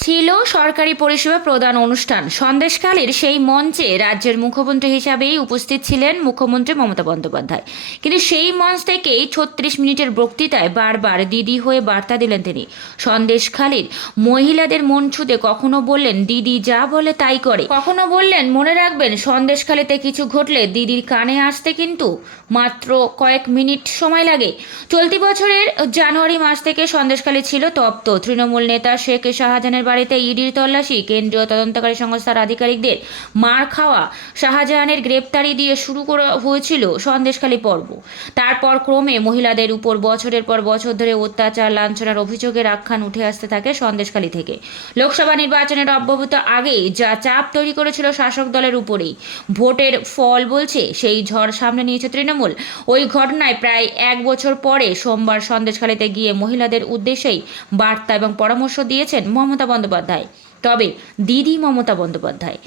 ছিল সরকারি পরিষেবা প্রদান অনুষ্ঠান। সন্দেশকালীর সেই মঞ্চে রাজ্যের মুখ্যমন্ত্রী হিসাবেই উপস্থিত ছিলেন মুখ্যমন্ত্রী মমতা বন্দ্যোপাধ্যায়। কিন্তু সেই মঞ্চ থেকেই ছত্রিশ মিনিটের বক্তৃতায় বারবার দিদি হয়ে বার্তা দিলেন তিনি। সন্দেশখালীর মহিলাদের মন ছুঁতে কখনো বললেন, দিদি যা বলে তাই করে। কখনো বললেন, মনে রাখবেন, সন্দেশখালীতে কিছু ঘটলে দিদির কানে আসতে কিন্তু মাত্র কয়েক মিনিট সময় লাগে। চলতি বছরের জানুয়ারি মাস থেকে সন্দেশখালী ছিল তপ্ত। তৃণমূল নেতা শেখ শাহজাহানের বাড়িতে ইডির তল্লাশি, কেন্দ্রীয় তদন্তকারী সংস্থার আধিকারিকদের মার খাওয়া, শাহজাহানের গ্রেপ্তারি দিয়ে শুরু করা হয়েছিল সন্দেশখালী পর্ব। তারপর ক্রমে মহিলাদের উপর বছরের পর বছর ধরে অত্যাচার, লাঞ্ছনার অভিযোগের আখ্যান উঠে আসতে থাকে সন্দেশখালী থেকে। লোকসভা নির্বাচনের অব্যবহিত আগেই যা চাপ তৈরি করেছিল শাসক দলের উপরেই, ভোটের ফল বলছে সেই ঝড় সামনে নিয়েছে তৃণমূল। ওই ঘটনায় প্রায় এক বছর পরে সোমবার সন্দেশখালীতে গিয়ে মহিলাদের উদ্দেশ্যেই বার্তা এবং পরামর্শ দিয়েছেন মমতা বন্দ্যোপাধ্যায়। তবে দিদি মমতা বন্দ্যোপাধ্যায়।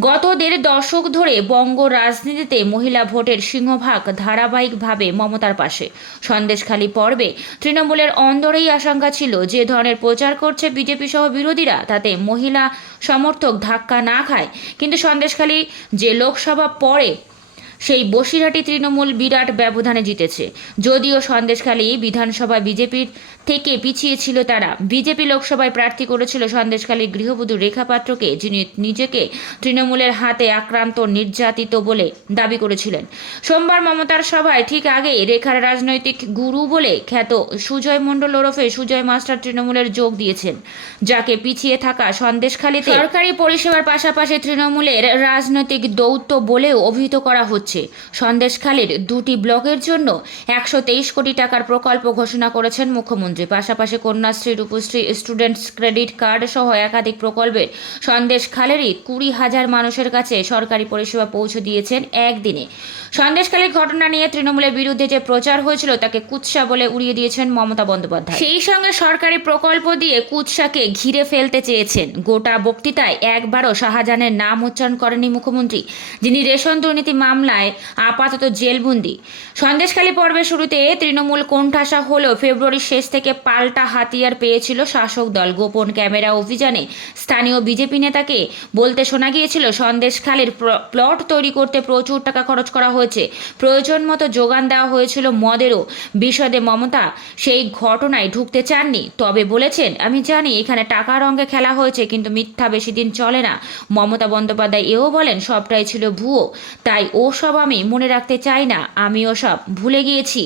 গত দেড় দশক ধরে বঙ্গ রাজনীতিতে মহিলা ভোটের সিংহভাগ ধারাবাহিকভাবে মমতার পাশে। সন্দেশখালী পর্বে তৃণমূলের অন্দরেই আশঙ্কা ছিল যে ধরনের প্রচার করছে বিজেপি সহ বিরোধীরা, তাতে মহিলা সমর্থক ধাক্কা না খায়। কিন্তু সন্দেশখালী যে লোকসভা পরে সেই বসিরহাটি তৃণমূল বিরাট ব্যবধানে জিতেছে। যদিও সন্দেশখালী বিধানসভা বিজেপির থেকে পিছিয়ে ছিল তারা। বিজেপি লোকসভায় প্রার্থী করেছিল সন্দেশখালীর গৃহবধূ রেখা পাত্রকে, যিনি নিজেকে তৃণমূলের হাতে আক্রান্ত, নির্যাতিত বলে দাবি করেছিলেন। সোমবার মমতার সভায় ঠিক আগে রেখার রাজনৈতিক গুরু বলে খ্যাত সুজয় মণ্ডল ওরফে সুজয় মাস্টার তৃণমূলের যোগ দিয়েছেন, যাকে পিছিয়ে থাকা সন্দেশখালীতে সরকারি পরিষেবার পাশাপাশি তৃণমূলের রাজনৈতিক দৌত্য বলেও অভিহিত করা হচ্ছে। সন্দেশখালীর দুটি ব্লকের জন্য একশো তেইশ কোটি টাকার প্রকল্প ঘোষণা করেছেন মুখ্যমন্ত্রী। পাশাপাশি Kanyashree, Rupashree students credit card সহ একাধিক প্রকল্পের সন্দেশখালেরই কুড়ি হাজার মানুষের কাছে সরকারি পরিষেবা পৌঁছে দিয়েছেন একদিনে। সন্দেশখালীর ঘটনা নিয়ে তৃণমূলের বিরুদ্ধে যে প্রচার হয়েছিল, তাকে কুৎসা বলে উড়িয়ে দিয়েছেন মমতা বন্দ্যোপাধ্যায়। সেই সঙ্গে সরকারি প্রকল্প দিয়ে কুৎসাকে ঘিরে ফেলতে চেয়েছেন। গোটা বক্তৃতায় একবারও শাহজাহানের নাম উচ্চারণ করেনি মুখ্যমন্ত্রী, যিনি রেশন দুর্নীতি মামলায় আপাতত জেলবন্দি। সন্দেশখালী পর্বের শুরুতে তৃণমূল কোণঠাসা হলেও ফেব্রুয়ারির শেষ থেকে পাল্টা হাতিয়ার পেয়েছিল শাসক দল। গোপন ক্যামেরা অভিযানে স্থানীয় বিজেপি নেতাকে বলতে শোনা গিয়েছিল সন্দেশখালীর প্লট তৈরি করতে প্রচুর টাকা খরচ করা হয়েছে। প্রয়োজন মতো যোগান দেওয়া হয়েছিল মদেরও। বিশদে মমতা সেই ঘটনায় ঢুকতে চাননি। তবে বলেছেন, আমি জানি এখানে টাকার অঙ্গে খেলা হয়েছে, কিন্তু মিথ্যা বেশি দিন চলে না। মমতা বন্দ্যোপাধ্যায় এও বলেন, সবটাই ছিল ভুয়ো, তাই ও সব আমি মনে রাখতে চাই না আমি সব ভুলে গিয়েছি।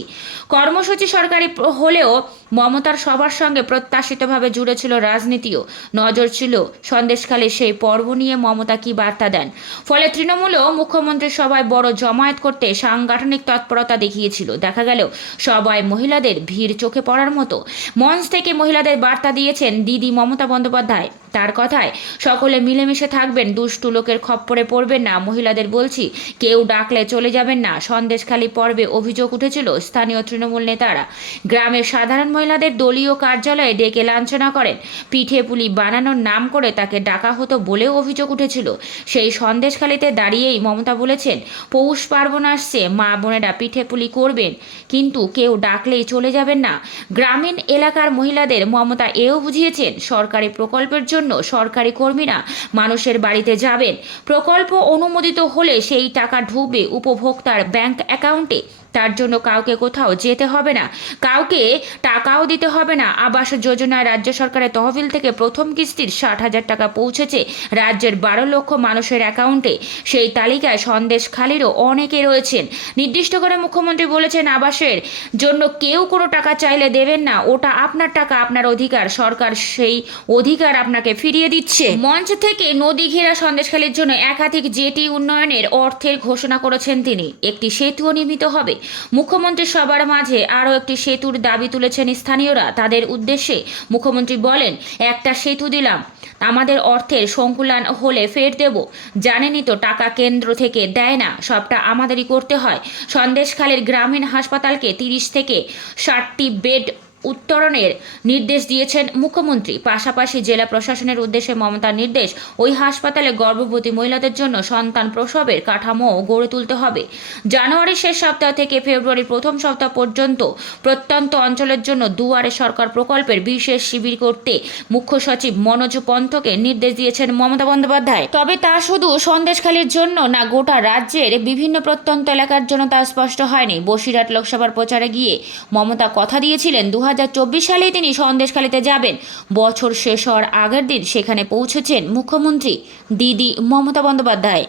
কর্মসূচি সরকারি হলেও মমতার সবার সঙ্গে প্রত্যাশিতভাবে জুড়েছিল রাজনীতিও। নজর ছিল সন্দেশকালে সেই পর্ব নিয়ে মমতা কি বার্তা দেন। ফলে তৃণমূলও মুখ্যমন্ত্রী সবাই বড় জমায়েত করতে সাংগঠনিক তৎপরতা দেখিয়েছিল। দেখা গেল, সবাই মহিলাদের ভিড় চোখে পড়ার মতো। মঞ্চ থেকে মহিলাদের বার্তা দিয়েছেন দিদি মমতা বন্দ্যোপাধ্যায়। তার কথায়। সকলে মিলেমিশে থাকবেন, দুষ্টু লোকের খপ্পরে পড়বেন না। মহিলাদের বলছি, কেউ ডাকলে চলে যাবেন না। সন্দেশখালী পর্বে অভিযোগ উঠেছিল স্থানীয় তৃণমূল নেতারা। গ্রামের সাধারণ মহিলাদের দলীয় কার্যালয়ে ডেকে লাঞ্ছনা করেন। পিঠে পুলি বানানোর নাম করে তাকে ডাকা হতো বলেও অভিযোগ উঠেছিল। সেই সন্দেশখালীতে দাঁড়িয়েই মমতা বলেছেন, পৌষ পার্বণ আসছে, মা বোনেরা পিঠে পুলি করবেন। কিন্তু কেউ ডাকলেই চলে যাবেন না। গ্রামীণ এলাকার মহিলাদের মমতা এও বুঝিয়েছেন, সরকারি প্রকল্পের জন্য সরকারি কর্মীরা মানুষের বাড়িতে যাবেন। প্রকল্প অনুমোদিত হলে সেই টাকা ঢুকবে উপভোক্তার ব্যাংক অ্যাকাউন্টে। তার জন্য কাউকে কোথাও যেতে হবে না। কাউকে টাকাও দিতে হবে না। আবাস যোজনায় রাজ্য সরকারের তহবিল থেকে প্রথম কিস্তির ষাট হাজার টাকা পৌঁছেছে রাজ্যের বারো লক্ষ মানুষের অ্যাকাউন্টে। সেই তালিকায় সন্দেশখালীরও অনেকে রয়েছেন। নির্দিষ্ট করে মুখ্যমন্ত্রী বলেছেন আবাসের জন্য কেউ কোনো টাকা চাইলে দেবেন না। ওটা আপনার টাকা, আপনার অধিকার। সরকার সেই অধিকার আপনাকে ফিরিয়ে দিচ্ছে। মঞ্চ থেকে নদী ঘেরা সন্দেশখালীর জন্য একাধিক জেটি উন্নয়নের অর্থের ঘোষণা করেছেন তিনি। একটি সেতুও নির্মিত হবে। মুখ্যমন্ত্রী সবার মাঝে আরও একটি সেতুর দাবি তুলেছেন স্থানীয়রা। তাদের উদ্দেশ্যে মুখ্যমন্ত্রী বলেন, একটা সেতু দিলাম। আমাদের অর্থের সংকুলান হলে ফের দেব। জানেনি তো টাকা কেন্দ্র থেকে দেয় না, সবটা আমাদেরই করতে হয়। সন্দেশখালের গ্রামীণ হাসপাতালকে তিরিশ থেকে ষাটটি বেড উত্তরণের নির্দেশ দিয়েছেন মুখ্যমন্ত্রী। পাশাপাশি জেলা প্রশাসনের উদ্দেশ্যে মমতার নির্দেশ, ওই হাসপাতালে গর্ভবতী মহিলাদের জন্য সন্তান প্রসবের কাঠামো গড়ে তুলতে হবে। জানুয়ারির শেষ সপ্তাহ থেকে ফেব্রুয়ারির প্রথম সপ্তাহ পর্যন্ত প্রত্যন্ত অঞ্চলের জন্য দুয়ারে সরকার প্রকল্পের বিশেষ শিবির করতে মুখ্য সচিব মনোজ পন্থকে নির্দেশ দিয়েছেন মমতা বন্দ্যোপাধ্যায়। তবে তা শুধু সন্দেশখালীর জন্য না, গোটা রাজ্যের বিভিন্ন প্রত্যন্ত এলাকার জন্য তা স্পষ্ট হয়নি। বসিরহাট লোকসভার প্রচারে গিয়ে মমতা কথা দিয়েছিলেন দু সালেই তিনি সন্দেশখালীতে যাবেন। বছর শেষ হওয়ার আগের দিন সেখানে পৌঁছেছেন মুখ্যমন্ত্রী দিদি মমতা বন্দ্যোপাধ্যায়।